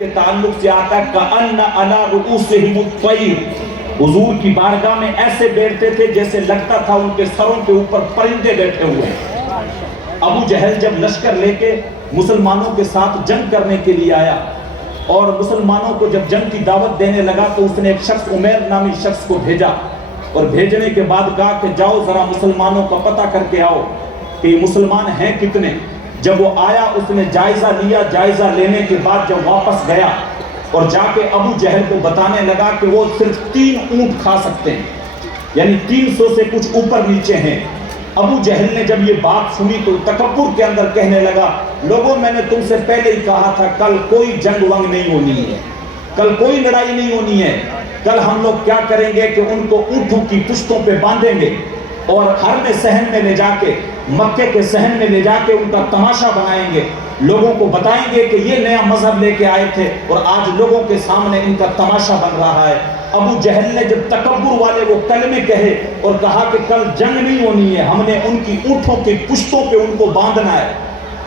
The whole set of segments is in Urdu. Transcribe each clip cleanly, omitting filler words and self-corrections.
کے تعلق سے آتا ہے کأن علی رؤوسہم الطیر، حضور کی بارگاہ میں ایسے بیٹھتے تھے جیسے لگتا تھا ان کے سروں کے اوپر پرندے بیٹھے ہوئے ہیں۔ ابو جہل جب لشکر لے کے مسلمانوں کے ساتھ جنگ کرنے کے لیے آیا اور مسلمانوں کو جب جنگ کی دعوت دینے لگا تو اس نے ایک شخص عمیر نامی شخص کو بھیجا، اور بھیجنے کے بعد کہا کہ جاؤ ذرا مسلمانوں کا پتہ کر کے آؤ کہ یہ مسلمان ہیں کتنے۔ جب وہ آیا اس نے جائزہ لیا، جائزہ لینے کے بعد جب واپس گیا اور جا کے ابو جہل کو بتانے لگا کہ وہ صرف 3 اونٹ کھا سکتے ہیں، یعنی 300 سے کچھ اوپر نیچے ہیں۔ ابو جہل نے جب یہ بات سنی تو تکبر کے اندر کہنے لگا لوگوں میں نے تم سے پہلے ہی کہا تھا کل کوئی جنگ ونگ نہیں ہونی ہے، کل کوئی لڑائی نہیں ہونی ہے، کل ہم لوگ کیا کریں گے کہ ان کو اونٹوں کی پشتوں پہ باندھیں گے اور حرم صحن میں لے جا کے، مکے کے صحن میں لے جا کے ان کا تماشا بنائیں گے، لوگوں کو بتائیں گے کہ یہ نیا مذہب لے کے آئے تھے اور آج لوگوں کے سامنے ان کا تماشا بن رہا ہے۔ ابو جہل نے جب تکبر والے وہ کلمے کہے اور کہا کہ کل جنگ نہیں ہونی ہے، ہم نے ان کی اونٹوں کی پشتوں پہ ان کو باندھنا ہے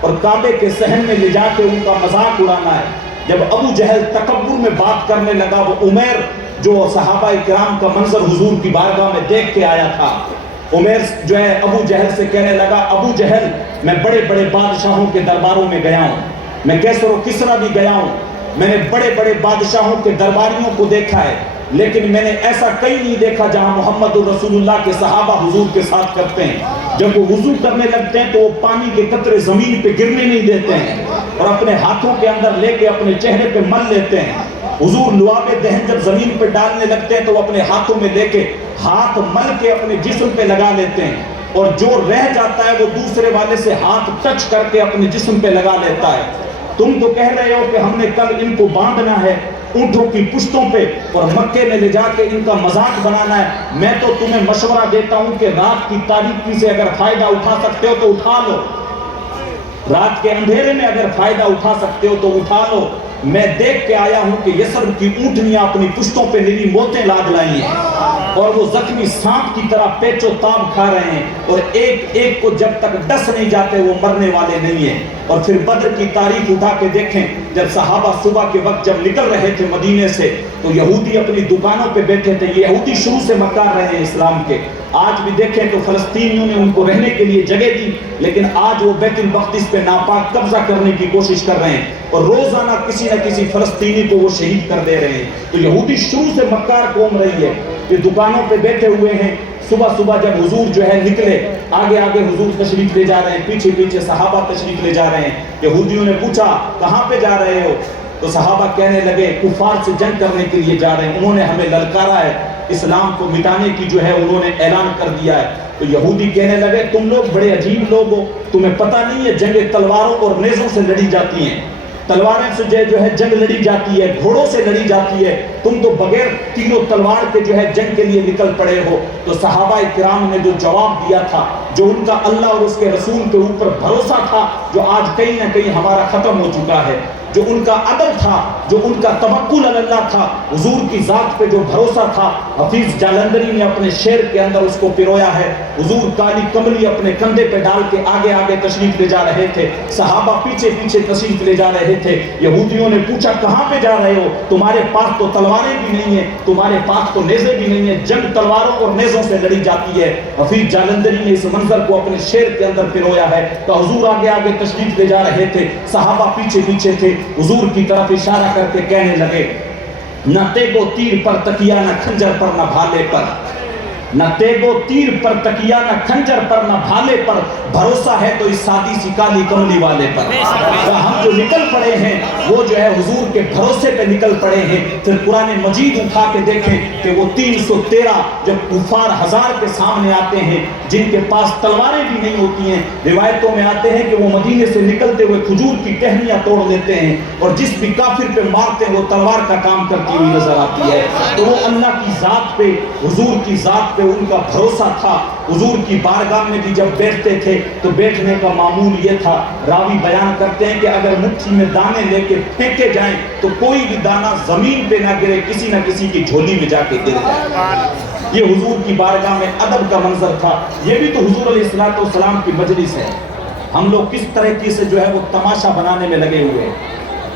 اور کعبے کے صحن میں لے جا کے ان کا مذاق اڑانا ہے۔ جب ابو جہل تکبر میں بات کرنے لگا، وہ عمیر جو صحابہ کرام کا منظر حضور کی بارگاہ میں دیکھ کے آیا تھا، عمیر جو ہے ابو جہل سے کہنے لگا ابو جہل میں بڑے بڑے بادشاہوں کے درباروں میں گیا ہوں، میں کیسر و کسرا بھی گیا ہوں، میں نے بڑے بڑے بادشاہوں کے درباریوں کو دیکھا ہے، لیکن میں نے ایسا کہیں نہیں دیکھا جہاں محمد رسول اللہ کے صحابہ حضور کے ساتھ کرتے ہیں۔ جب وہ وضو کرنے لگتے ہیں تو وہ پانی کے قطرے زمین پہ گرنے نہیں دیتے ہیں اور اپنے ہاتھوں کے اندر لے کے اپنے چہرے پہ مل لیتے ہیں۔ حضور لعاب دہن جب زمین پہ ڈالنے لگتے ہیں تو وہ اپنے ہاتھوں میں لے کے ہاتھ مل کے اپنے جسم پہ لگا لیتے ہیں، اور جو رہ جاتا ہے وہ دوسرے والے سے ہاتھ ٹچ کر کے اپنے جسم پہ لگا لیتا ہے۔ تم تو کہہ رہے ہو کہ ہم نے کل ان کو باندھنا ہے اونٹوں کی پشتوں پہ اور مکے میں لے جا کے ان کا مذاق بنانا ہے، میں تو تمہیں مشورہ دیتا ہوں کہ رات کی تاریکی سے اگر فائدہ اٹھا سکتے ہو تو اٹھا لو، رات کے اندھیرے میں اگر فائدہ اٹھا سکتے ہو تو اٹھا لو۔ میں دیکھ کے آیا ہوں کہ یسرب کی اونٹنیاں اپنی پشتوں پہ نری موتیں لاد لائی ہیں اور وہ زخمی سانپ کی طرح پیچ و تاب کھا رہے ہیں، اور ایک ایک کو جب تک ڈس نہیں جاتے وہ مرنے والے نہیں ہیں۔ اور پھر بدر کی تاریخ اٹھا کے دیکھیں، جب صحابہ صبح کے وقت جب نکل رہے تھے مدینے سے تو یہودی اپنی دکانوں پہ بیٹھے تھے، یہ یہودی شروع سے مکار رہے ہیں اسلام کے۔ آج بھی دیکھیں تو فلسطینیوں نے ان کو رہنے کے لیے جگہ دی، لیکن آج وہ بیت المقدس پہ ناپاک قبضہ کرنے کی کوشش کر رہے ہیں اور روزانہ کسی نہ کسی فلسطینی کو وہ شہید کر دے رہے ہیں۔ تو یہودی شروع سے مکار قوم رہی ہے، یہ دکانوں پہ بیٹھے ہوئے ہیں۔ صبح صبح جب حضور جو ہے نکلے، آگے آگے حضور تشریف لے جا رہے ہیں، پیچھے پیچھے صحابہ تشریف لے جا رہے ہیں۔ یہودیوں نے پوچھا کہاں پہ جا رہے ہو؟ تو صحابہ کہنے لگے کفار سے جنگ کرنے کے لیے جا رہے ہیں، انہوں نے ہمیں للکارا ہے، اسلام کو مٹانے کی جو ہے انہوں نے اعلان کر دیا ہے۔ تو یہودی کہنے لگے تم لوگ بڑے عجیب لوگ ہو، تمہیں پتہ نہیں ہے جنگیں تلواروں اور نیزوں سے لڑی جاتی ہیں، تلواریں سے جو ہے جنگ لڑی جاتی ہے، گھوڑوں سے لڑی جاتی ہے، تم تو بغیر تیر و تلوار کے جو ہے جنگ کے لیے نکل پڑے ہو۔ تو صحابہ کرام نے جو جواب دیا تھا، جو ان کا اللہ اور اس کے رسول کے اوپر بھروسہ تھا، جو آج کہیں نہ کہیں ہمارا ختم ہو چکا ہے، جو ان کا ادب تھا، جو ان کا توکل علی اللہ تھا، حضور کی ذات پہ جو بھروسہ تھا، حفیظ جالندری نے اپنے شعر کے اندر اس کو پرویا ہے۔ حضور کالی کملی اپنے کندھے پہ ڈال کے آگے آگے تشریف لے جا رہے تھے، صحابہ پیچھے پیچھے تشریف لے جا رہے تھے۔ یہودیوں نے پوچھا کہاں پہ جا رہے ہو؟ تمہارے پاس تو تلواریں بھی نہیں ہیں، تمہارے پاس تو نیزے بھی نہیں ہیں، جنگ تلواروں اور نیزوں سے لڑی جاتی ہے۔ حفیظ جالندری نے اس منظر کو اپنے شعر کے اندر پرویا ہے۔ تو حضور آگے آگے تشریف لے جا رہے تھے، صحابہ پیچھے پیچھے تھے، حضور کی طرف اشارہ کر کے کہنے لگے نہ تیگو تیر پر تکیا، نہ کھنجر پر، نہ بھالے پر، نہ تیگو تیر پر تکیا، نہ کھنجر پر، نہ بھالے پر، بھروسہ ہے تو اس سادی سی کالی کملی والے پر۔ ہم جو نکل پڑے ہیں وہ جو ہے حضور کے بھروسے پہ نکل پڑے ہیں۔ پھر قرآن مجید اٹھا کے دیکھیں کہ وہ 313 جب کفار ہزار کے سامنے آتے ہیں جن کے پاس تلواریں بھی نہیں ہوتی ہیں، روایتوں میں آتے ہیں کہ وہ مدینے سے نکلتے ہوئے کھجور کی ٹہنیاں توڑ دیتے ہیں اور جس بھی کافر پہ مارتے ہیں وہ تلوار کا کام کرتی ہوئی نظر آتی ہے۔ تو وہ اللہ کی ذات پہ، حضور کی ذات پہ ان کا بھروسہ تھا۔ حضور کی بارگاہ میں بھی جب بیٹھتے تھے تو بیٹھنے کا معمول یہ تھا، راوی بیان کرتے ہیں کہ اگر مٹھی میں دانے لے کے پھینکے جائیں تو کوئی بھی دانہ زمین پہ نہ گرے، کسی نہ کسی کی جھولی میں جا کے گر جائے۔ یہ حضور کی بارگاہ میں ادب کا منظر تھا۔ یہ بھی تو حضور علیہ السلام کی مجلس ہے، ہم لوگ کس طریقے سے جو ہے وہ تماشا بنانے میں لگے ہوئے ہیں۔